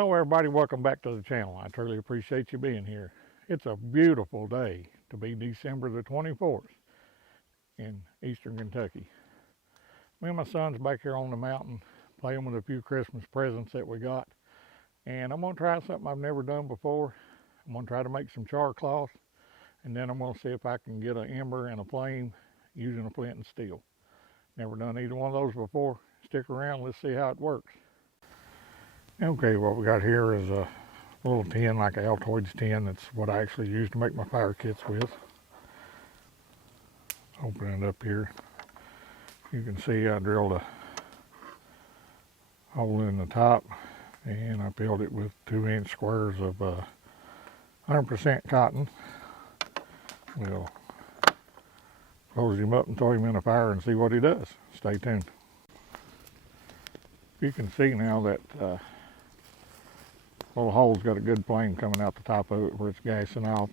Hello everybody, welcome back to the channel. I truly appreciate you being here. It's a beautiful day to be December the 24th in eastern Kentucky. Me and my son's back here on the mountain playing with a few Christmas presents that we got. And I'm going to try something I've never done before. I'm going to try to make some char cloth, and then I'm going to see if I can get an ember and a flame using a flint and steel. Never done either one of those before. Stick around, let's see how it works. Okay, what we got here is a little tin, like an Altoids tin. That's what I actually use to make my fire kits with. Open it up here. You can see I drilled a hole in the top and I filled it with 2-inch squares of 100% cotton. We'll close him up and throw him in a fire and see what he does. Stay tuned. You can see now that little hole's got a good flame coming out the top of it where it's gassing off.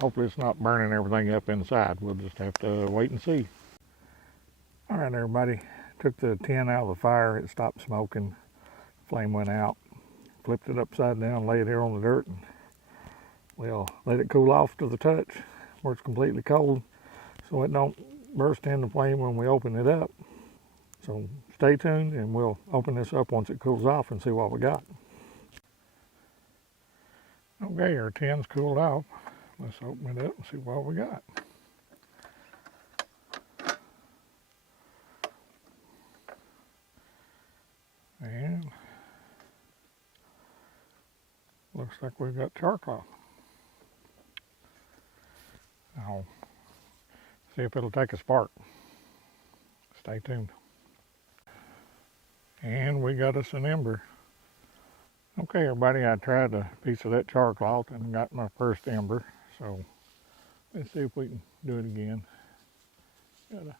Hopefully it's not burning everything up inside. We'll just have to wait and see. All right, everybody. Took the tin out of the fire. It stopped smoking. Flame went out. Flipped it upside down, laid it here on the dirt, and we'll let it cool off to the touch where it's completely cold so it don't burst into flame when we open it up. So stay tuned and we'll open this up once it cools off and see what we got. Okay, our tin's cooled off. Let's open it up and see what we got. And looks like we've got char cloth. I'll see if it'll take a spark. Stay tuned. And we got us an ember. Okay, everybody, I tried a piece of that char cloth and got my first ember. So let's see if we can do it again. Got a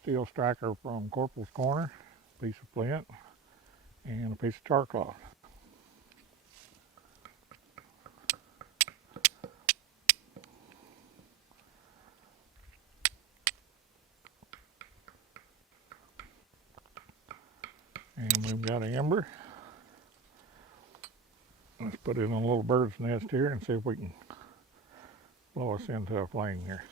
steel striker from Corporal's Corner, a piece of flint, and a piece of char cloth. And we've got an ember. Let's put it in a little bird's nest here and see if we can blow us into a flame here.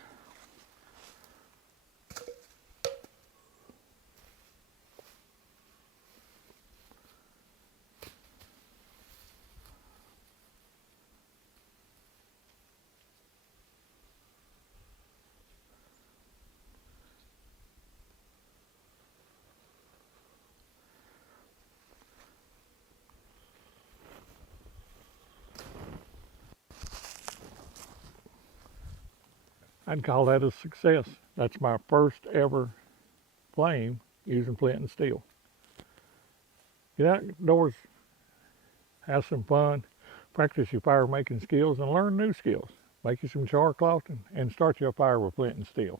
I'd call that a success. That's my first ever flame using flint and steel. Get outdoors, have some fun, practice your fire making skills, and learn new skills. Make you some char cloth and start your fire with flint and steel.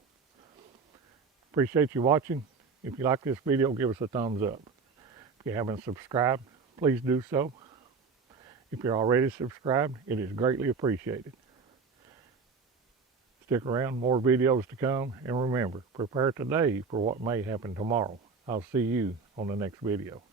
Appreciate you watching. If you like this video, give us a thumbs up. If you haven't subscribed, please do so. If you're already subscribed, it is greatly appreciated. Stick around, more videos to come, and remember, prepare today for what may happen tomorrow. I'll see you on the next video.